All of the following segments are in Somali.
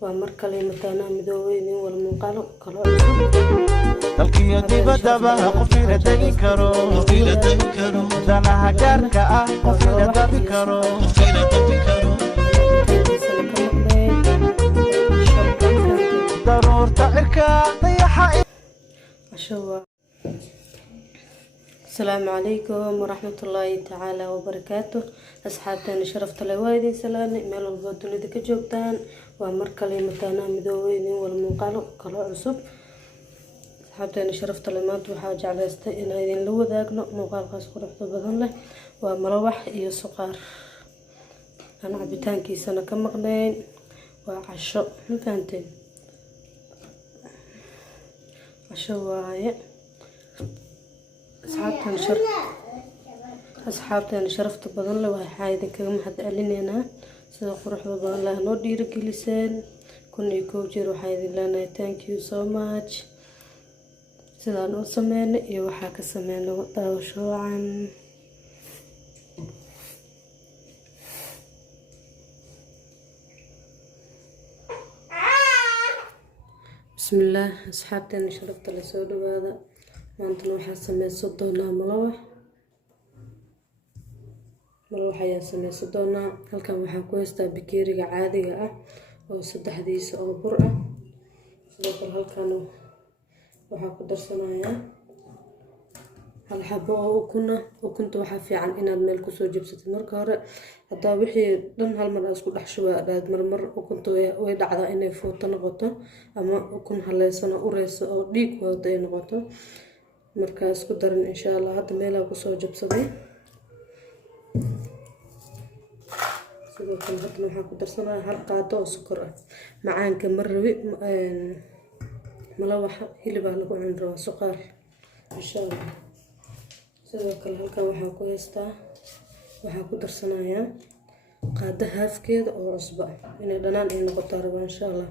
ومركلي مكانا مدوين والمنقلو كلو عصب dalkiyo dibadaba qofina tagi karo danaha gaarka ah qofina tabi karo daruurta cirka dayaxa عشوا السلام عليكم ورحمة الله تعالى وبركاته أصحابتنا شرفت لوايدي سلامي ميل البودون إذا كجوبتان ومركلي مكانا مدوين والمنقلو كلو عصب أصحابتنا شرفت لمات وحاجة على إن هذين لو ذاقنا مقال قاس قرحة بدن له ومروح إيو سقار أنا عبتان كيسانا كمقنين وعشو مكانتين عشواية أصحابتنا شرفت بدن له وحايدين كم حد قالينا سيدا قرحة بدن له نو ديرك لسان كن يكوجير وحايدين لنا thank you so much sidaan u sameynay iyo waxaa ka sameynay daawasho wacan bismillaah asxaabteena sharafta la soo dhawaada maantana waxaa sameysan doonaa malawax ayaa sameysan doonaa halkan waxaan ku haystaa bakeeriga caadiga ah oo saddexdiisa oo bur ah sidoo kale halkan waxaa ku darsanayaa hal xabo oo ukunta waxaa fiican inaad meel kusoo jibsatid marka hore hadaa wixii dhan hal mar isku dhex shubaad marmar ukunta way dhacdaa inay fuuto noqoto ama ukun haleysan oo ureyso oo dhiig wada ay noqoto marka isku darin insha Allah hadda meel kusoo jibsaday sidoo kale hadda waxaan ku darsanayaa hal qaado oo sokor ah macaanka marrabi malawax hilibaa lagu cuni rabaa suqaar insha Allah sidoo kale halkan waxaa ku darsanayaa qaada haafkeeda oo cusbo inay dhanaan ay noqoto rabaa insha Allah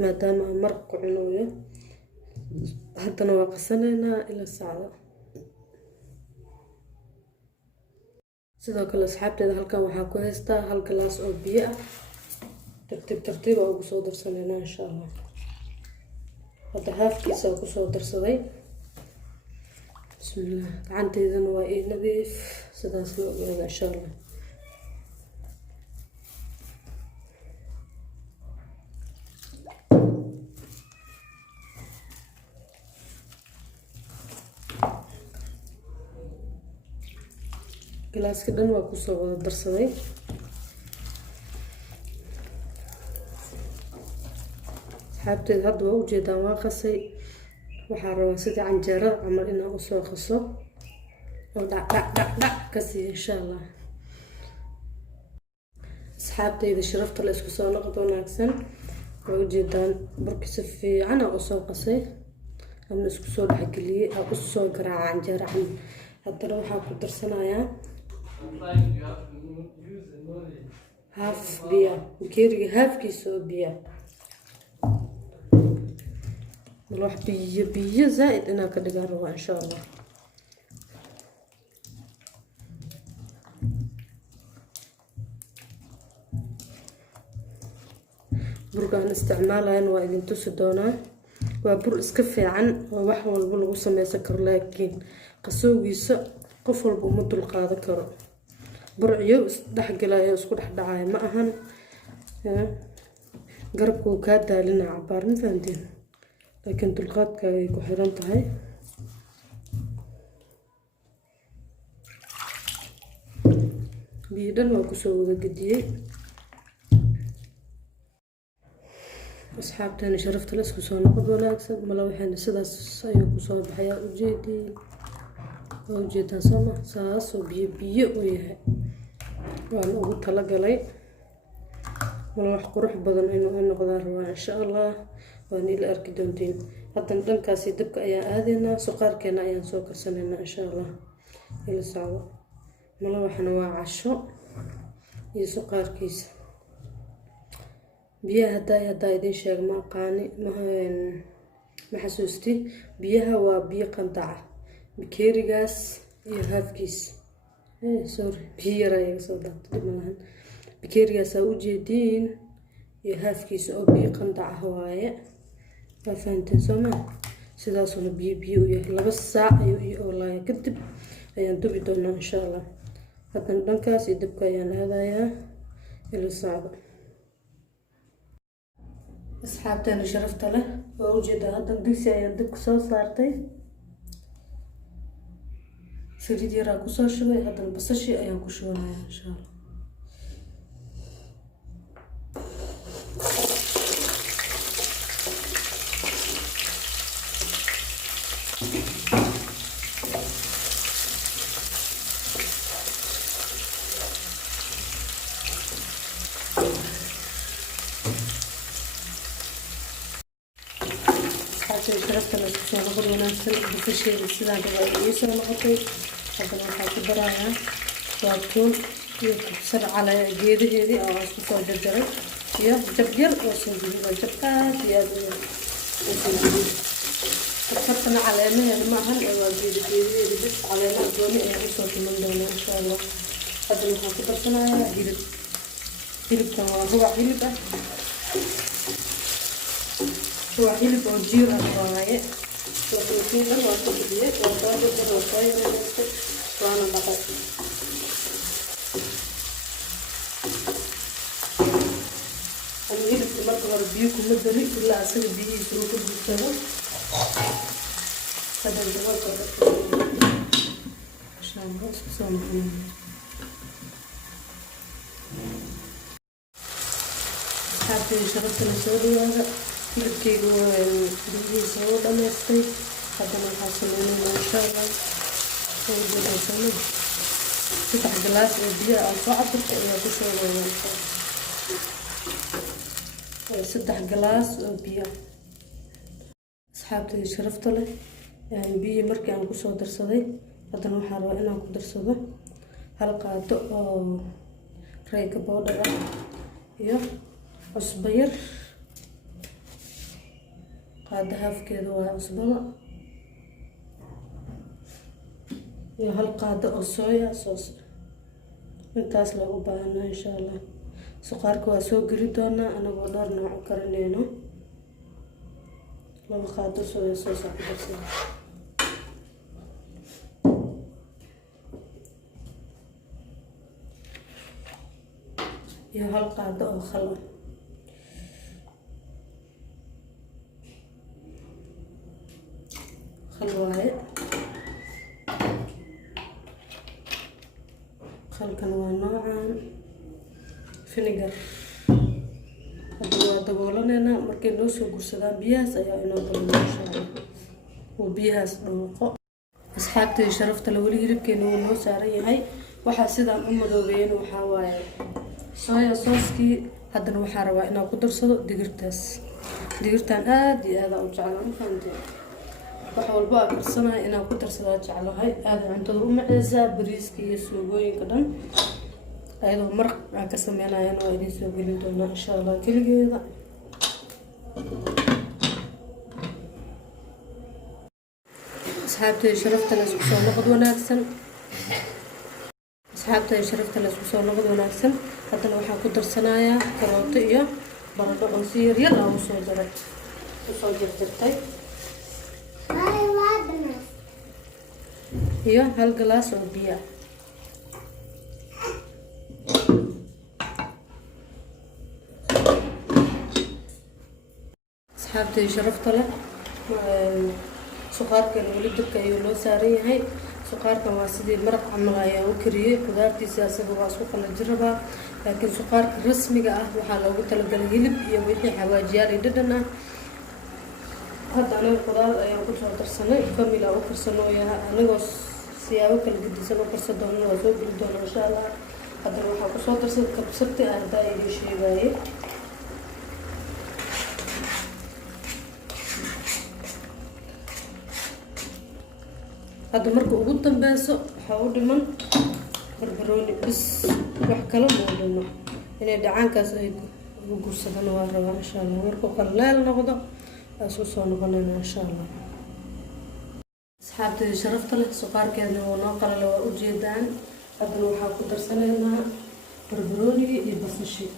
maadaama maraq ku cunayo haddana waa qasanaynaa ila sacdo sidoo kale asxaabteeda halkan waxaa ku haystaa hal galaas oo biyo ah tartiib ugu soo darsanaynaa insha Allah هذا هاف كيس أو كسر درسوي بسم الله عندي إذا نوائي نظيف سداس نوائي إن شاء الله جلاس كده نوائي كسر درسوي حابتي هاد وجهدا واقصي waxaa rabaa sida canjeero camal inaan u soo qaso oo dhac kasi insha Allah asxaabtayda sharafta la isku soo noqdo wanaagsan wajidaan burkisa fiican oo soo qasay ama isku soo dhaxgeliyay oo u soo garaaca canjeero camal haddana waxaa ku darsanayaa half biya bakeeriga halfkiisa oo biya مروح بيا زائد انا كدغا روا ان شاء الله برغان استعمالها waa idin tusi doonaa waa bur iska fiican oo wax walba lagu sameeysan karo laakiin qasowgiisa qof walba ma dul qaadan karo burciyo dhaxgalaya isku dhaxdhacay ma ahan garabku ka daalina cabaarna faanteen لكن دلقاتك يكون حيرانت هاي بيدن وكسو ذا قديه أصحاب تاني شرفت الاسكو سو نقض ولا أكسب ملاوحين سداس أيو كسو بحياة وجيدان سوما ساس وبيو ويهي وأنا أقول طلق لي ملاوح قروح بدن إنو قدار إن شاء الله واني لا أركي دونتين هذا ندم كاسي دبك أيا آذينا سقار كنا أيا سوكر سننا إن شاء الله إلى ساعة ملاوح نواع عشو يسقار كيس بيها هداي دين شاق ما قاني ما حسوستي بيها وبيا قنطعة بكيري غاس يهاف كيس سوري بيا رايق صدق بكيري غاس أوجيدين iyo haafkiisa oo biyo qandac ah waaye. waa fahanteen soo maa sidaasuna biyo u yahay. 2 saac ayuu ii oolaaya kadib ayaan dubi doonaa insha allah. haddana dhankaas iyo dabka ayaan aadayaa ila socdo. asxaabteena sharafta leh waa ujeedaa haddan digsi ayaan dabka soo saartay, saliid yaraa kusoo shubay. haddana basashii ayaan ku shubanayaa insha allah. sharafta la isku soo noqon wanaagsan. basasheeda sidaan rabaa ii soo noqotay. haddana waxaa ku darayaa saabtuun iyo kabsar cale geedaheedii oo aan isku soo jarjaray iyo jab yar oo sanjabiil ah. jab aad iyo aad u yar oo sanjabiil. kabsartana caleemaheeda ma ahan waa geedaheeda bis. caleemaha gooni ayaan usoo tuman doonaa insha allah. haddana waxaan ku darsanayaa hilibkan waa rubac hilib ah. waa hilib oo jiir ah waaye. laakiin waa ku bixiyay waa soo jarjar waa soo yareystay waana dhaqay. ani hilibka marka hore biyo kuma dari ilaa asaga biyihiisa uu ka guursado. hadan daboolka inshaalla isku soo noqonaya. asxaabteyda sharafta la soo dhawaada. hilibkeyga biyihiisa oo dhamaystay. haddana waxaa sameynaynaa insha allah 3 galaas oo biyo aan soo cabirka ayaa ku shoogayaa. 3 galaas oo biyo. asxaabteyda sharafta leh biyo markii aan kusoo darsaday. haddana waxaa rabaa inaan ku darsado 1 qaado oo reyka powder ah iyo cusbo yar. qaado haafkeeda waa cusbada iyo 1 qaado oo soya sauce. intaas lagu baahanaa insha allah. suqaarka waa soo geli doonaa anagoo dhowr nooc u karinayno. 2 qaado soya sauce ku darsada iyo 1 qaado oo khal ah. waaye khalkan waa noocan vinegar. hadda waa daboolanayna markay noo soo gursadaan biyahaas ayaa inoo dalmo insha allah. oo biyahaas dhooqo. asxaabteyda sharafta la weli hilibkeena wuu noo saaran yahay. waxaa sidaan u madoobeeyeen waxaa waaye soya sauce-kii. haddana waxaa rabaa inaan ku darsado digirtaas. digirtaan aad iyo aad u jeclaan ma fahanteen. wax walba aan karsanaya inaan ku darsadaa jeclahay. aada cuntada u maceysaa bariiska iyo suugooyinka dhan. ayadoo maraq aan ka sameynayana waa idiin soo gelin doonaa insha allah keligeeda. asxaabteyda sharafta la isku soo noqod wanaagsan. haddana waxaan ku darsanayaa karooto iyo baradho oo si yaryar aan usoo jarjartay iyo 1 galaas oo biyo. asxaabteyda sharafta leh suqaarkan weli dabka ayuu noo saaran yahay. suqaarkan waa sidii maraq camal ayaan u kariyey. qudaartiisa asaga waa isku qalajin rabaa. laakiin suqaarka rasmiga ah waxaa loogu talagalay hilib iyo wixii xawaajiyaal iyo dhadhan ah. hadda anaga qudaar ayaan kusoo darsanay. famil aan u karsanooyaa anagoo siyaabo kala gedisan u karsan doona waa soo geli doona insha allah. haddana waxaa kusoo darsaday kabsarti aan haddaa idin sheegaaye. hadda marka ugu dambeyso waxaa u dhiman barbarooni bis. wax kale ma u dhino. inay dhacaankaas ay ugu gursadana waa rabaa insha allah. markuu qaleel noqdo waa isku soo noqonayna insha allah. asxaabteyda sharafta leh suqaarkeedna waa noo qalale waa ujeedaan. haddana waxaa ku darsanaynaa barbaroonigii iyo basashii.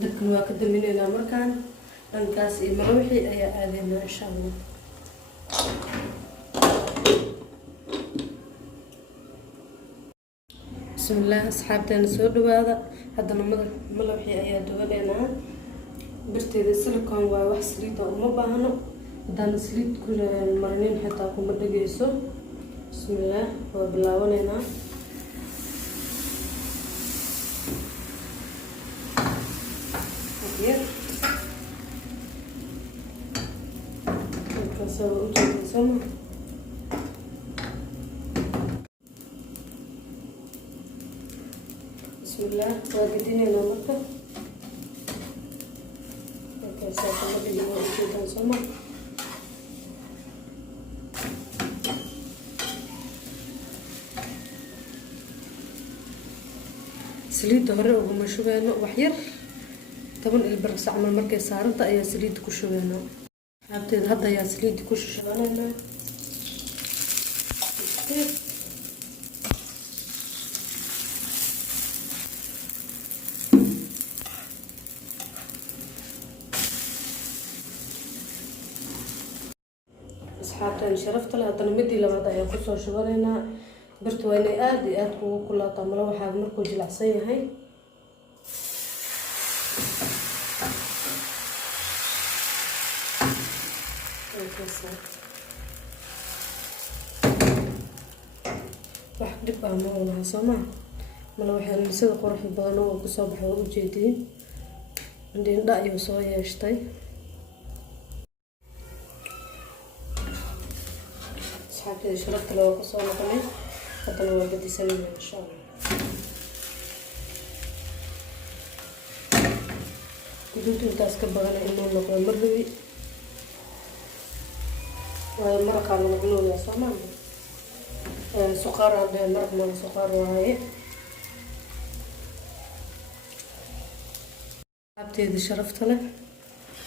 dabkan waa ka daminaynaa markaan dhankaas iyo maraxii ayaa aadaynaa insha Allah. bismillah asxaabteena soo dhawaada. haddana madaxii ayaa duwanaynaa. birteeda silicone waa wax saliid uma baahno. haddana saliid ku marinin xitaa kuma dhageyso. bismillah waa bilaabanaynaa. bismillah waa gedinaynaa marka. saliidda hore uguma shubeyno, wax yar 10 ilbiriqsi camal markay saaranta ayaa saliidda ku shubeynaa. asxaabteeda hadda ayaa saliidda ku shushanaynaa. asxaabtaan sharafta leh haddana midii labaad ayaa kusoo shubanaynaa. birta waa inay aada iyo aada kugu kulaataa mala waxaa markuu jilacsan yahay. wax dhib ah ma olaha soo maa mala waxaa sida quruxda badan oo kusoo baxay waa ujeediin indha ayuu soo yeeshtay. asxaabteeda sharafta leh waa kusoo noqonay. haddana waa gadisanayna insha Allah. guduud intaas ka badan inuu noqdo ma rabi, waayo maraqaa lagu cunooyaa soo maa. suqaar hadee maraq mala suqaar waaye. asxaabteeda sharafta leh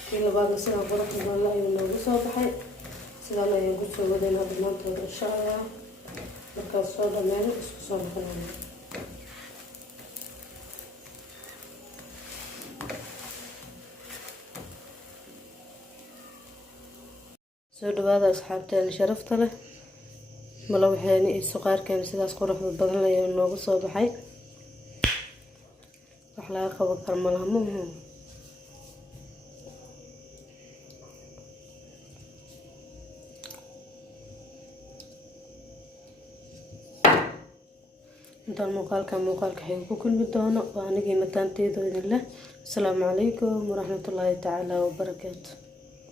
kii labaadna sidaa quruxda badan ayuu noogu soo baxay. sidaan ayaan kusoo wadaynaa dhammaantooda insha Allah. markaas soo dhammeeno isku soo noqonayna. soo dhawaada asxaabteena sharafta leh. mala waxayna iyo suqaarkeena sidaas quruxda badan ayaa noogu soo baxay. wax laga qaban karo malaha muhim. intaan muuqaalka xig ku kulmi doono waa anigii mataanteeda idin leh. asalaamu calaykum waraxmatullaahi tacaala wabarakaatu.